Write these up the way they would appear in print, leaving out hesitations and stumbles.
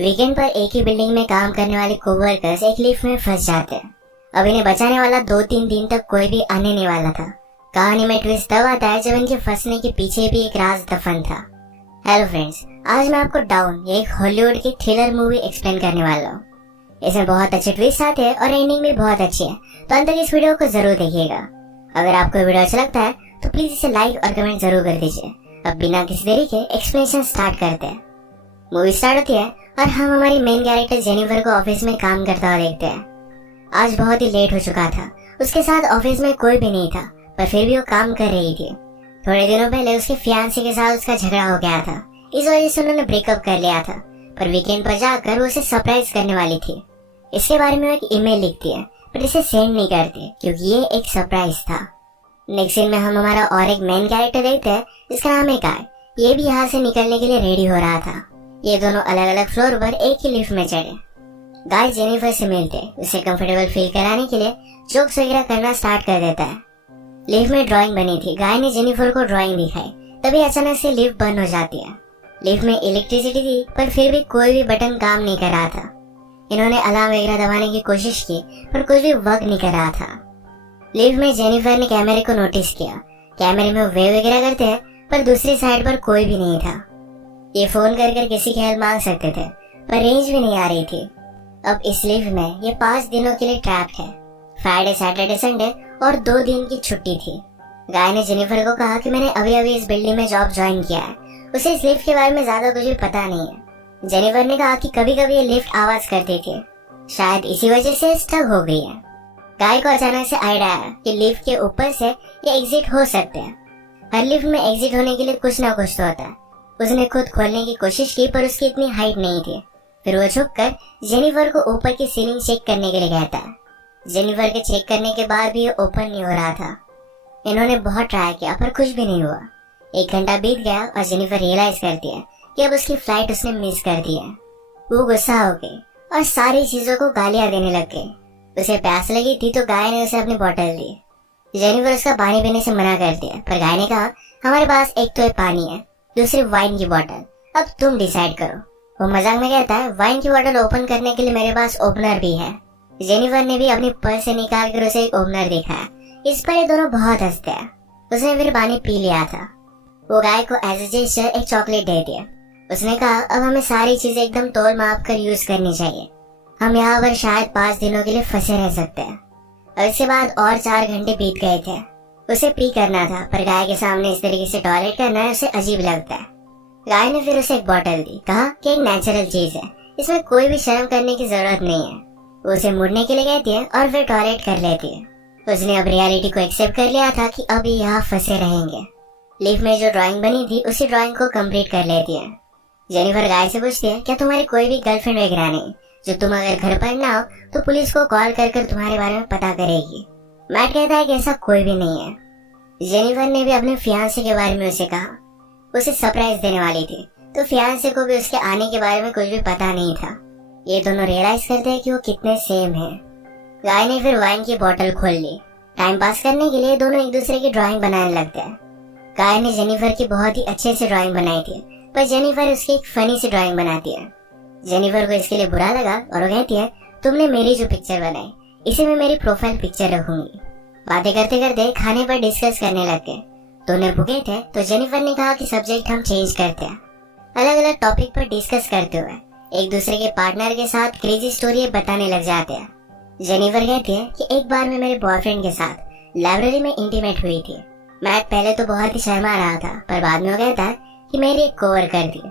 Weekend पर एक ही building में काम करने वाले कोवर्कर्स एक लिफ्ट में फंस जाते हैं। अब इन्हें बचाने वाला 2-3 दिन तक कोई भी आने नहीं वाला था। कहानी में ट्विस्ट तब आता है जब इनके फंसने के पीछे भी एक राज दफन था। हेलो फ्रेंड्स, आज मैं आपको डाउन ये एक हॉलीवुड की थ्रिलर मूवी एक्सप्लेन करने वाला हूँ। इसमें बहुत अच्छे ट्विस्ट आते हैं और एंडिंग भी बहुत अच्छी है, तो अंत तक इस वीडियो को जरूर देखिएगा। अगर आपको वीडियो अच्छा लगता है तो प्लीज इसे लाइक और कमेंट जरूर कर दीजिए। अब बिना किसी देरी के एक्सप्लेनेशन स्टार्ट करते हैं। मूवी स्टार्ट होती है और हम हमारी मेन कैरेक्टर जेनिफर को ऑफिस में काम करता हुआ देखते हैं। आज बहुत ही लेट हो चुका था। उसके साथ ऑफिस में कोई भी नहीं था, पर फिर भी वो काम कर रही थी। थोड़े दिनों पहले उसके फियांसे के साथ उसका झगड़ा हो गया था, इस वजह से उन्होंने ब्रेकअप कर लिया था। पर वीकेंड पर जाकर वो उसे सरप्राइज करने वाली थी। इसके बारे में वो एक ईमेल लिखती है, पर इसे सेंड नहीं करती क्योंकि ये एक सरप्राइज था। नेक्स्ट सीन में हम हमारा और एक मेन कैरेक्टर देखते हैं जिसका नाम है गाय। ये भी यहाँ से निकलने के लिए रेडी हो रहा था। ये दोनों अलग अलग फ्लोर पर एक ही लिफ्ट में चढ़े। गाय जेनिफर से मिलते उसे कंफर्टेबल फील कराने के लिए जोक्स वगैरह करना स्टार्ट कर देता है। लिफ्ट में ड्राइंग बनी थी। गाय ने जेनिफर को ड्राइंग दिखाई, तभी अचानक से लिफ्ट बंद हो जाती है। लिफ्ट में इलेक्ट्रिसिटी थी, पर फिर भी कोई भी बटन काम नहीं कर रहा था। इन्होंने अलार्म वगैरह दबाने की कोशिश की, पर कुछ भी वर्क नहीं कर रहा था। लिफ्ट में जेनिफर ने कैमरे को नोटिस किया। कैमरे में वेव वगैरह करते हैं, पर दूसरी साइड पर कोई भी नहीं था। ये फोन कर किसी की हेल्प मांग सकते थे, पर रेंज भी नहीं आ रही थी। अब इस लिफ्ट में ये 5 दिनों के लिए ट्रैप्ड है। फ्राइडे, सैटरडे, संडे और 2 दिन की छुट्टी थी। गाय ने जेनिफर को कहा कि मैंने अभी इस बिल्डिंग में जॉब ज्वाइन किया है, उसे इस लिफ्ट के बारे में ज्यादा कुछ भी पता नहीं है। जेनिफर ने कहा कि कभी कभी ये लिफ्ट आवाज करती थी, शायद इसी वजह से स्टक हो गई है। गाय को अचानक से आइडिया आया कि लिफ्ट के ऊपर से ये एग्जिट हो सकते हैं। हर लिफ्ट में एग्जिट होने के लिए कुछ ना कुछ तो होता है। उसने खुद खोलने की कोशिश की, पर उसकी इतनी हाइट नहीं थी। फिर वो झुककर जेनिफर को ऊपर की सीलिंग चेक करने के लिए कहता है। जेनिफर के चेक करने के बाद भी ये ओपन नहीं हो रहा था। इन्होंने बहुत ट्राई किया, पर कुछ भी नहीं हुआ। 1 घंटा बीत गया और जेनिफर रियलाइज करती है कि अब उसकी फ्लाइट उसने मिस कर दी है। वो गुस्सा हो गई और सारी चीजों को गालियां देने लग गई। उसे प्यास लगी थी तो गाय ने उसे अपनी बोतल दी। जेनिफर उसका पानी पीने से मना कर दिया, पर गाय ने कहा हमारे पास एक तो पानी है, दूसरी वाइन की बोतल, अब तुम डिसाइड करो। वो मजाक में कहता है वाइन की बोतल ओपन करने के लिए मेरे पास ओपनर भी है। जेनिफर ने भी अपनी पर्स से निकाल कर उसे एक ओपनर दिखाया। इस पर ये दोनों बहुत हंसते हैं। उसने फिर पानी पी लिया था। वो गाय को एज ए जेस्चर एक चॉकलेट दे दिया। उसने कहा अब हमें सारी चीजें एकदम तोल माप कर यूज करनी चाहिए। हम यहाँ पर शायद 5 दिनों के लिए फंसे रह सकते हैं। और इसके बाद और 4 घंटे बीत गए थे। उसे पी करना था, पर गाय के सामने इस तरीके से टॉयलेट करना है उसे अजीब लगता है। गाय ने फिर उसे एक बोतल दी, कहा कि एक नेचुरल चीज है, इसमें कोई भी शर्म करने की जरूरत नहीं है। वो उसे मुड़ने के लिए कहती है और फिर टॉयलेट कर लेती है। उसने अब रियलिटी को एक्सेप्ट कर लिया था कि अब यहाँ फंसे रहेंगे। लिफ्ट में जो ड्राइंग बनी थी उसी ड्राइंग को कंप्लीट कर लेती है। जेनिफर गाय से पूछती है क्या तुम्हारी कोई भी गर्लफ्रेंड वगैरह नहीं, जो तुम अगर घर पर ना हो तो पुलिस को कॉल कर तुम्हारे बारे में पता करेगी। मैट कहता है कि ऐसा कोई भी नहीं है। जेनिफर ने भी अपने फियांसे के बारे में उसे कहा। उसे सरप्राइज देने वाली थी, तो फियांसे को भी उसके आने के बारे में कुछ भी पता नहीं था। ये दोनों रियलाइज करते हैं कि वो कितने सेम हैं। गाय ने फिर वाइन की बोतल खोल ली। टाइम पास करने के लिए दोनों एक दूसरे की ड्राइंग बनाने लगते हैं। गाय ने जेनिफर की बहुत ही अच्छे से ड्राइंग बनाई थी, पर जेनिफर उसकी एक फनी सी ड्राइंग बनाती है। जेनिफर को इसके लिए बुरा लगा और वो कहती है तुमने मेरी जो पिक्चर बनाई इसे मैं मेरी प्रोफाइल पिक्चर रखूंगी। बातें करते करते खाने पर डिस्कस करने लग गए। दोनों भूखे थे तो जेनिफर ने कहा कि सब्जेक्ट हम चेंज करते हैं। अलग अलग टॉपिक पर डिस्कस करते हुए एक दूसरे के पार्टनर के साथ क्रेजी स्टोरी बताने लग जाते हैं। जेनिफर कहती है कि एक बार मैं मेरे बॉयफ्रेंड के साथ लाइब्रेरी में इंटीमेट हुई थी। मैट पहले तो बहुत ही शर्मा रहा था, पर बाद में वो कहता है कि मेरी एक कोवर्कर थी।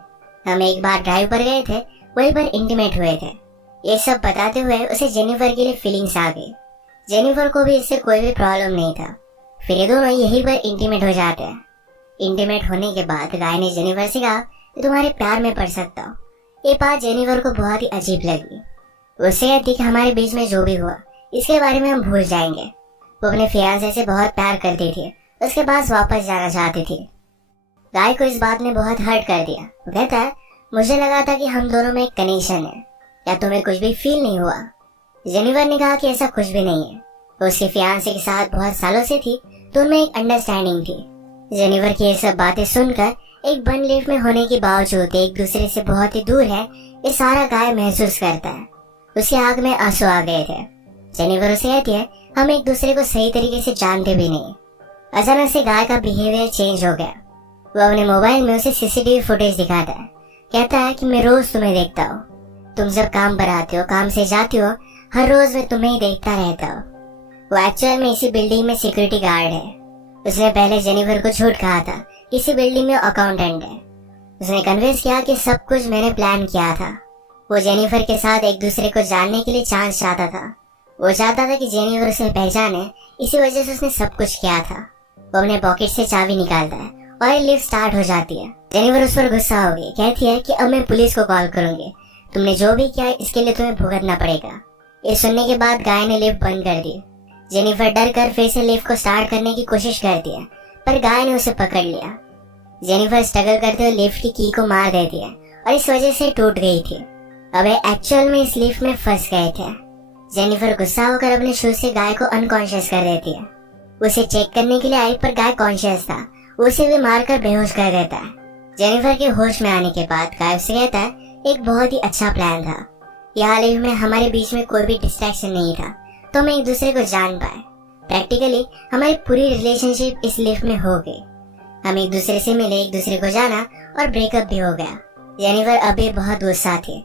हम एक बार ड्राइव पर गए थे, वहीं पर इंटीमेट हुए थे। ये सब बताते हुए उसे जेनिफर के लिए फीलिंग्स आ गई। जेनिफर को भी इससे कोई भी प्रॉब्लम नहीं था। फिर ये दोनों यहीं पर इंटीमेट हो जाते हैं। इंटीमेट होने के बाद गाय ने जेनिफर से कहा कि तुम्हारे प्यार में पड़ सकता हूँ। ये बात जेनिफर को बहुत ही अजीब लगी। उससे कहती कि हमारे बीच में जो भी हुआ इसके बारे में हम भूल जाएंगे। वो अपने फियांसे से बहुत प्यार करती थी, उसके पास वापस जाना चाहती थी। गाय को इस बात ने बहुत हर्ट कर दिया। वो कहता है मुझे लगा था कि हम दोनों में एक कनेक्शन है, क्या तुम्हें कुछ भी फील नहीं हुआ? जेनिफर ने कहा कि ऐसा कुछ भी नहीं है। वो उसके फियांसे के साथ बहुत सालों से थी, तो उनमें एक अंडरस्टैंडिंग थी। जेनिफर की ये सब बातें सुनकर एक बंद लिफ्ट में होने के बावजूद एक दूसरे से बहुत ही दूर है, ये सारा गाय महसूस करता है। उसकी आंख में आंसू आ गए थे। जेनिफर उसे कहती है, हम एक दूसरे को सही तरीके से जानते भी नहीं। अचानक से गाय का बिहेवियर चेंज हो गया। वो अपने मोबाइल में उसे सीसीटीवी फुटेज दिखाता है। कहता है कि मैं रोज तुम्हें देखता हूँ, तुम जब काम पर आते हो, काम से जाती हो, हर रोज मैं तुम्हें ही देखता रहता हूँ। वो एक्चुअल में इसी बिल्डिंग में सिक्योरिटी गार्ड है। उसने पहले जेनिफर को झूठ कहा था, इसी बिल्डिंग में अकाउंटेंट है। उसने कन्विंस किया कि सब कुछ मैंने प्लान किया था। वो जेनिफर के साथ एक दूसरे को जानने के लिए चांस चाहता था। वो चाहता था कि जेनिफर उसे पहचाने, इसी वजह से उसने सब कुछ किया था। वो अपने पॉकेट से चाबी निकालता है और लिफ्ट स्टार्ट हो जाती है। जेनिफर उस पर गुस्सा हो गई, कहती है कि अब मैं पुलिस को कॉल करूंगी, तुमने जो भी किया इसके लिए तुम्हें भुगतना पड़ेगा। ये सुनने के बाद गाय ने लिफ्ट बंद कर दी। जेनिफर डर कर फिर से लिफ्ट को स्टार्ट करने की कोशिश करती है, पर गाय ने उसे पकड़ लिया। जेनिफर स्ट्रगल करते हुए लिफ्ट की की को मार देती है और इस वजह से टूट गई थी। अब एक्चुअल में इस लिफ्ट में फंस गए थे। जेनिफर गुस्सा होकर अपने शूज से गाय को अनकॉन्शियस कर देती है। उसे चेक करने के लिए आई, पर गाय कॉन्शियस था। उसे भी मारकर बेहोश कर देता है। जेनिफर के होश में आने के बाद गाय उसे कहता है, एक बहुत ही अच्छा प्लान था। यहाँ लिफ्ट में हमारे बीच में कोई भी डिस्ट्रैक्शन नहीं था, तो हम एक दूसरे को जान पाए। प्रैक्टिकली हमारी पूरी रिलेशनशिप इस लिफ्ट में हो गई। हम एक दूसरे से मिले, एक दूसरे को जाना और ब्रेकअप भी हो गया। जेनिफर अभी बहुत गुस्सा थी।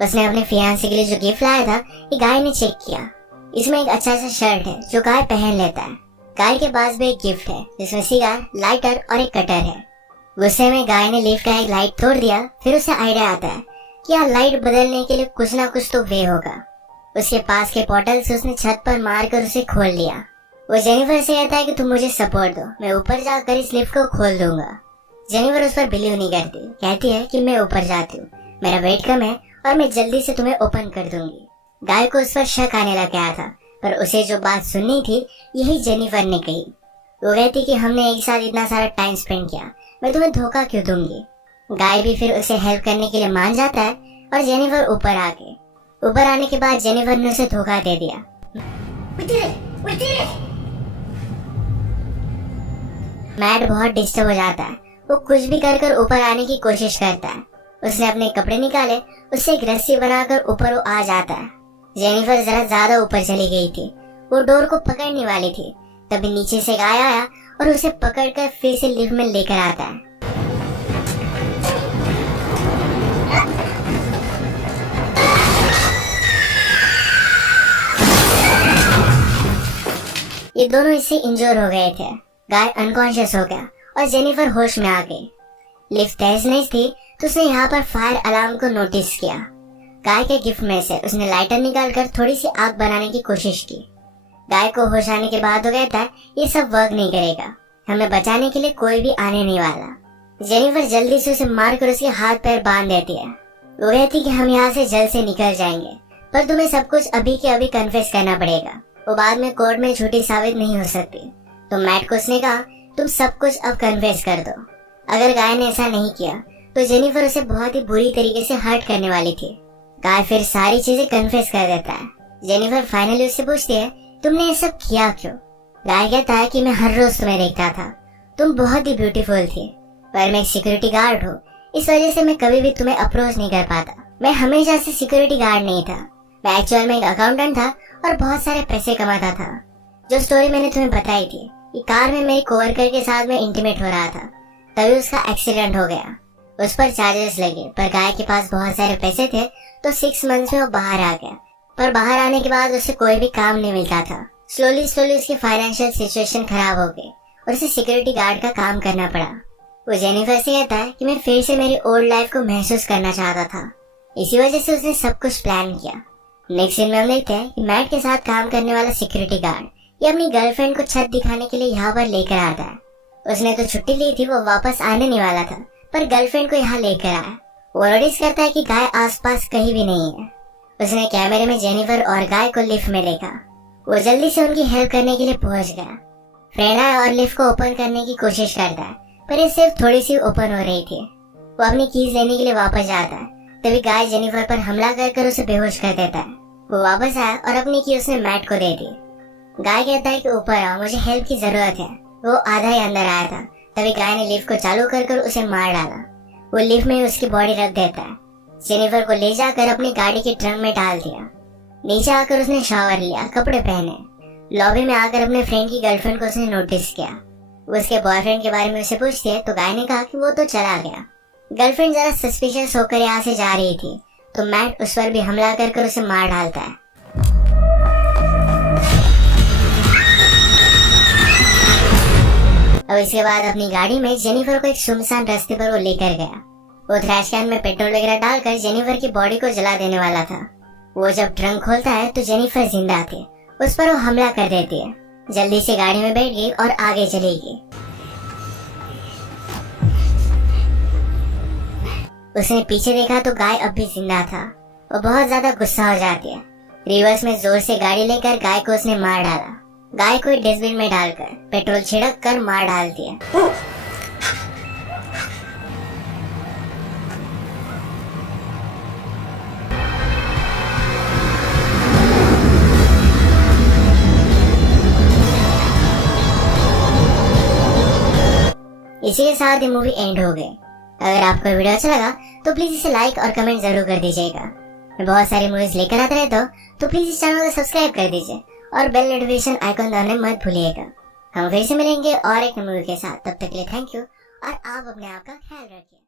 उसने अपने फियांसे के लिए जो गिफ्ट लाया था, ये गाय ने चेक किया। इसमें एक अच्छा सा शर्ट है जो गाय पहन लेता है। गाय के पास भी एक गिफ्ट है जिसमें सिगार, लाइटर और एक कटर है। गुस्से में गाय ने लिफ्ट का एक लाइट तोड़ दिया। फिर उसे आइडिया आता है कि यहाँ लाइट बदलने के लिए कुछ ना कुछ तो वे होगा। उसके पास के पोर्टल से उसने छत पर मारकर उसे खोल लिया। वो जेनिफर से कहता है कि तुम मुझे सपोर्ट दो, मैं ऊपर जाकर इस लिफ्ट को खोल दूंगा। जेनिफर उस पर बिलीव नहीं करती, कहती है कि मैं ऊपर जाती हूँ, मेरा वेट कम है और मैं जल्दी से तुम्हें ओपन कर दूंगी। गाय को उस पर शक आने लग गया था, पर उसे जो बात सुननी थी यही जेनिफर ने कही। वो कहती कि हमने एक साथ इतना सारा टाइम स्पेंड किया, मैं तुम्हें धोखा क्यों दूंगी। गाय भी फिर उसे हेल्प करने के लिए मान जाता है और जेनिफर ऊपर आ गई। ऊपर आने के बाद जेनिफर ने उसे धोखा दे दिया। मैट बहुत डिस्टर्ब हो जाता है। वो कुछ भी कर ऊपर आने की कोशिश करता है। उसने अपने कपड़े निकाले, उससे एक रस्सी बनाकर ऊपर वो आ जाता है। जेनिफर जरा ज्यादा ऊपर चली गई थी। वो डोर को पकड़ने वाली थी, तभी नीचे से गाय आया और उसे पकड़कर फिर से लिफ्ट में लेकर आता है। ये दोनों इससे इंजोर हो गए थे। गाय अनकॉन्शियस हो गया और जेनिफर होश में आ गई। लिफ्ट तेज नहीं थी तो उसने यहाँ पर फायर अलार्म को नोटिस किया। गाय के गिफ्ट में से उसने लाइटर निकालकर थोड़ी सी आग बनाने की कोशिश की। गाय को होश आने के बाद वो कहता है, ये सब वर्क नहीं करेगा, हमें बचाने के लिए कोई भी आने नहीं वाला। जेनिफर जल्दी से उसे मारकर उसके हाथ पैर बांध देती है। वो कहती कि हम यहाँ से जल्द से निकल जाएंगे, पर तुम्हें सब कुछ अभी के अभी कन्फेस करना पड़ेगा, वो बाद में कोर्ट में झूठी साबित नहीं हो सकती। तो मैट को उसने कहा, तुम सब कुछ अब कन्फेस कर दो। अगर गाय ने ऐसा नहीं किया तो जेनिफर उसे बहुत ही बुरी तरीके से हर्ट करने वाली थी। गाय फिर सारी चीजें कन्फेस कर देता है। जेनिफर फाइनली उससे पूछती है, तुमने ये सब किया क्यों? गाय कहता है कि मैं हर रोज तुम्हें देखता था, तुम बहुत ही ब्यूटीफुल थी, पर मैं एक सिक्योरिटी गार्ड हूँ, इस वजह से मैं कभी भी तुम्हें अप्रोच नहीं कर पाता। मैं हमेशा से सिक्योरिटी गार्ड नहीं था, मैं एक्चुअल में एक अकाउंटेंट था और बहुत सारे पैसे कमाता था। जो स्टोरी मैंने तुम्हें बताई थी, ये कार में मेरे कोवर्कर के साथ में इंटीमेट हो रहा था, तभी उसका एक्सीडेंट हो गया। उस पर चार्जेस लगे, पर गाय के पास बहुत सारे पैसे थे तो 6 मंथ्स में वो बाहर आ गया। पर बाहर आने के बाद उसे कोई भी काम नहीं मिलता था। स्लोली उसकी फाइनेंशियल सिचुएशन खराब हो गई और उसे सिक्योरिटी गार्ड का काम करना पड़ा। वो जेनिफर से कहता है कि मैं फिर से मेरी ओल्ड लाइफ को महसूस करना चाहता था, इसी वजह से उसने सब कुछ प्लान किया। नेक्स्ट सीन में हम देखते हैं कि मैट के साथ काम करने वाला सिक्योरिटी गार्ड ये अपनी गर्लफ्रेंड को छत दिखाने के लिए यहाँ पर लेकर आता है। उसने तो छुट्टी ली थी, वो वापस आने नहीं वाला था, पर गर्लफ्रेंड को यहाँ लेकर आया। वो नोटिस करता है कि गाय आसपास कहीं भी नहीं है। उसने कैमरे में जेनिफर और गाय को लिफ्ट में देखा। वो जल्दी से उनकी हेल्प करने के लिए पहुंच गया। फ्रेंड आया और लिफ्ट को ओपन करने की कोशिश करता है, पर ये सिर्फ थोड़ी सी ओपन हो रही थी। वो अपनी कीज लेने के लिए वापस जाता है, तभी गाय जेनिफर पर हमला कर उसे बेहोश कर देता है। वो वापस आया और अपनी की उसने मैट को दे दी। गाय कहता है कि ऊपर आओ, मुझे हेल्प की जरूरत है। वो आधा ही अंदर आया था तभी गाय ने लिफ्ट को चालू कर उसे मार डाला। वो लिफ्ट में उसकी बॉडी रख देता है। जेनिफर को ले जाकर अपनी गाड़ी के ट्रंक में डाल दिया। नीचे आकर उसने शावर लिया, कपड़े पहने। लॉबी में आकर अपने फ्रेंड की गर्लफ्रेंड को उसने नोटिस किया। वो उसके बॉयफ्रेंड के बारे में उसे पूछती है तो गाय ने कहा कि वो तो चला गया। गर्लफ्रेंड जरा सस्पिशियस होकर यहाँ से जा रही थी तो मैट उस पर भी हमला कर उसे मार डालता है। अब इसके बाद अपनी गाड़ी में जेनिफर को एक सुनसान रास्ते पर वो लेकर गया। वो ट्रैश कैन में पेट्रोल वगैरह डालकर जेनिफर की बॉडी को जला देने वाला था। वो जब ट्रंक खोलता है तो जेनिफर जिंदा थी। उस पर वो हमला कर देती है। जल्दी से गाड़ी में बैठ गई और आगे चली गई। उसने पीछे देखा तो गाय अब भी जिंदा था। वो बहुत ज्यादा गुस्सा हो जाती है। रिवर्स में जोर से गाड़ी लेकर गाय को उसने मार डाला। गाय को डस्टबिन में डालकर पेट्रोल छिड़क कर मार डालती है। इसी के साथ ये मूवी एंड हो गई। अगर आपको वीडियो अच्छा लगा तो प्लीज इसे लाइक और कमेंट जरूर कर दीजिएगा। मैं बहुत सारी मूवीज लेकर आता रहता हूँ तो प्लीज इस चैनल को सब्सक्राइब कर दीजिए और बेल नोटिफिकेशन आइकन दबाना मत भूलिएगा। हम फिर से मिलेंगे और एक मूवी के साथ। तब तक के लिए थैंक यू और आप अपने आप का ख्याल रखिए।